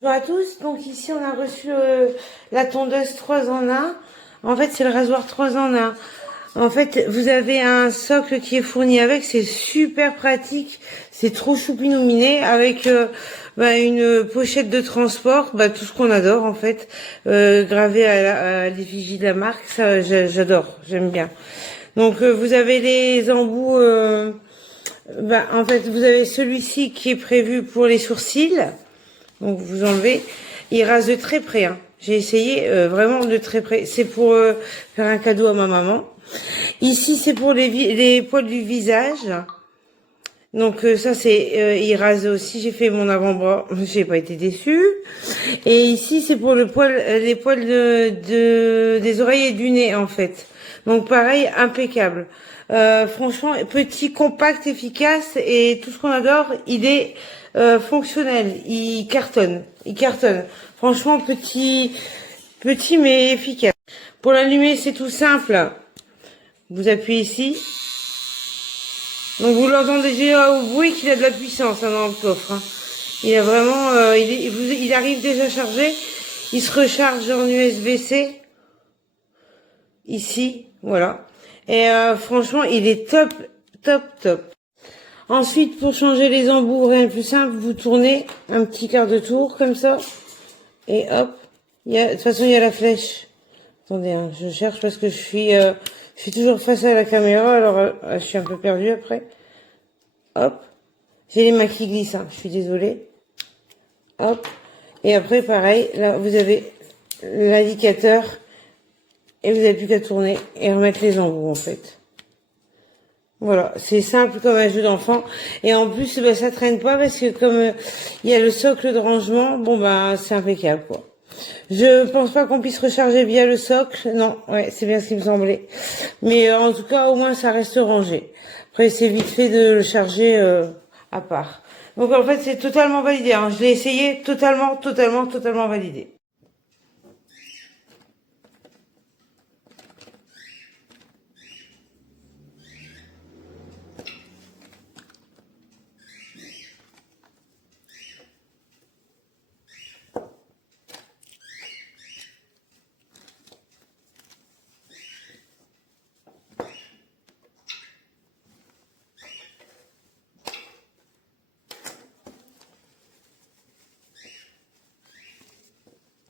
Bonjour à tous, donc ici on a reçu la tondeuse 3 en 1. En fait c'est le rasoir 3 en 1. En fait vous avez un socle qui est fourni avec, c'est super pratique, c'est trop choupinouminé avec une pochette de transport, tout ce qu'on adore en fait, gravé à l'effigie de la marque, ça j'adore, j'aime bien. Donc vous avez les embouts, en fait vous avez celui-ci qui est prévu pour les sourcils. Donc vous enlevez, il rase de très près, hein. J'ai essayé vraiment de très près. C'est pour faire un cadeau à ma maman. Ici c'est pour les poils du visage. Donc ça c'est il rase aussi. J'ai fait mon avant-bras, j'ai pas été déçue. Et ici c'est pour les poils des oreilles et du nez en fait. Donc pareil, impeccable. Franchement, petit, compact, efficace et tout ce qu'on adore, il est fonctionnel. Il cartonne, il cartonne. Franchement, petit mais efficace. Pour l'allumer, c'est tout simple. Vous appuyez ici. Donc vous l'entendez déjà au bruit qu'il a de la puissance dans le coffre, hein. Il a vraiment, il arrive déjà chargé. Il se recharge en USB-C. Ici, voilà. Et franchement, il est top, top, top. Ensuite, pour changer les embouts, rien de plus simple, vous tournez un petit quart de tour comme ça. Et hop, de toute façon, il y a la flèche. Attendez, hein, je cherche parce que je suis toujours face à la caméra, alors je suis un peu perdue après. Hop, j'ai les mains qui glissent, hein, je suis désolée. Hop, et après, pareil, là, vous avez l'indicateur et vous n'avez plus qu'à tourner et remettre les embouts, en fait. Voilà, c'est simple comme un jeu d'enfant. Et en plus, ça traîne pas parce que comme il y a le socle de rangement, c'est impeccable, quoi. Je pense pas qu'on puisse recharger via le socle. Non, ouais, c'est bien ce qui me semblait. Mais en tout cas, au moins, ça reste rangé. Après, c'est vite fait de le charger à part. Donc en fait, c'est totalement validé, hein. Je l'ai essayé totalement validé.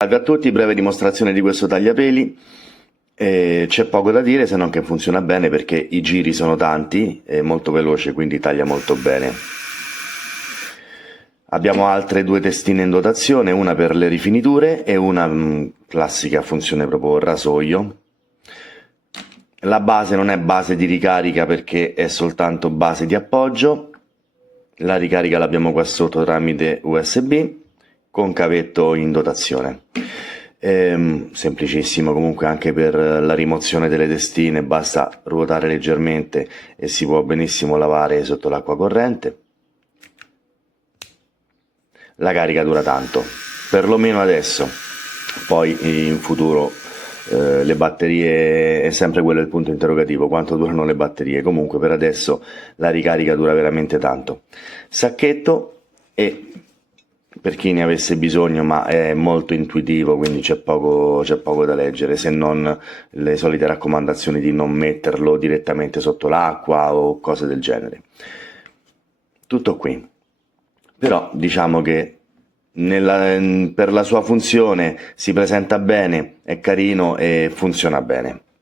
Salve a tutti, breve dimostrazione di questo tagliapeli. C'è poco da dire se non che funziona bene perché i giri sono tanti, è molto veloce, quindi taglia molto bene. Abbiamo altre due testine in dotazione, una per le rifiniture e una classica funzione proprio rasoio. La base non è base di ricarica perché è soltanto base di appoggio. La ricarica l'abbiamo qua sotto tramite USB con cavetto in dotazione. Semplicissimo comunque anche per la rimozione delle testine, basta ruotare leggermente e si può benissimo lavare sotto l'acqua corrente. La carica dura tanto, perlomeno adesso, poi in futuro le batterie è sempre quello il punto interrogativo, quanto durano le batterie. Comunque per adesso la ricarica dura veramente tanto. Sacchetto, e per chi ne avesse bisogno, ma è molto intuitivo, quindi c'è poco da leggere, se non le solite raccomandazioni di non metterlo direttamente sotto l'acqua o cose del genere. Tutto qui. Però diciamo che per la sua funzione si presenta bene, è carino e funziona bene.